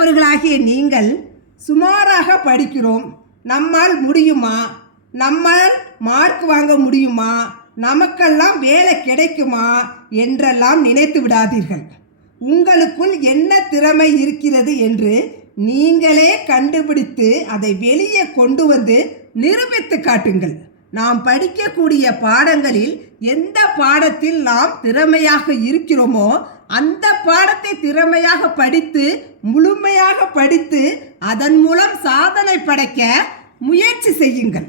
மாணவர்களாகிய நீங்கள் சுமாராக படிக்கிறோம். நம்மால் முடியுமா? நம்மால் மார்க் வாங்க முடியுமா? நமக்கெல்லாம் வேலை கிடைக்குமா? என்றெல்லாம் நினைத்து விடாதீர்கள். உங்களுக்குள் என்ன திறமை இருக்கிறது என்று நீங்களே கண்டுபிடித்து அதை வெளியே கொண்டு வந்து நிரூபித்து காட்டுங்கள். நாம் படிக்கக்கூடிய பாடங்களில் எந்த பாடத்தில் நாம் திறமையாக இருக்கிறோமோ அந்த பாடத்தை திறமையாக படித்து முழுமையாக படித்து அதன் மூலம் சாதனை படைக்க முயற்சி செய்யுங்கள்.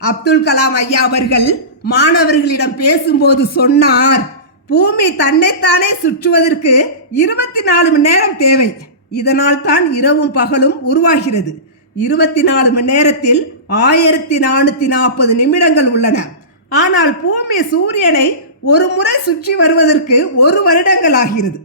அப்துல் கலாம் ஐயா அவர்கள் மாணவர்களிடம் பேசும்போது சொன்னார் பூமி தன்னைத்தானே சுற்றுவதற்கு இருபத்தி நாலு மணி நேரம் தேவை. இதனால் தான் இரவும் பகலும் உருவாகிறது. இருபத்தி நாலு மணி நேரத்தில் ஆயிரத்தி நானூற்றி நாற்பது நிமிடங்கள் உள்ளன. ஆனால் பூமி சூரியனை ஒரு முறை சுற்றி வருவதற்கு ஒரு வருடங்கள் ஆகிறது.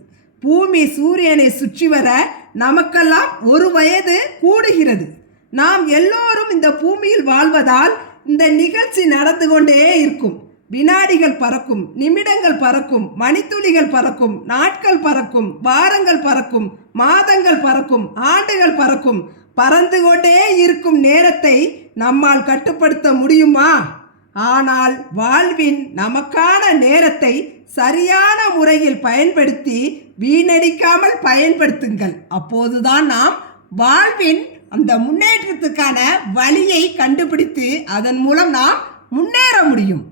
பூமி சூரியனை சுற்றி வர நமக்கெல்லாம் ஒரு வயது கூடுகிறது. நாம் எல்லோரும் இந்த பூமியில் வாழ்வதால் இந்த நிகழ்ச்சி நடந்து கொண்டே இருக்கும். வினாடிகள் பறக்கும் நிமிடங்கள் பறக்கும் மணித்துளிகள் பறக்கும் நாட்கள் பறக்கும் வாரங்கள் பறக்கும் மாதங்கள் பறக்கும் ஆண்டுகள் பறக்கும் பறந்து கொண்டே இருக்கும் நேரத்தை நம்மால் கட்டுப்படுத்த முடியுமா? ஆனால் வாழ்வின் நமக்கான நேரத்தை சரியான முறையில் பயன்படுத்தி வீணடிக்காமல் பயன்படுத்துங்கள். அப்போதுதான் நாம் வாழ்வின் அந்த முன்னேற்றத்துக்கான வழியை கண்டுபிடித்து அதன் மூலம் நாம் முன்னேற முடியும்.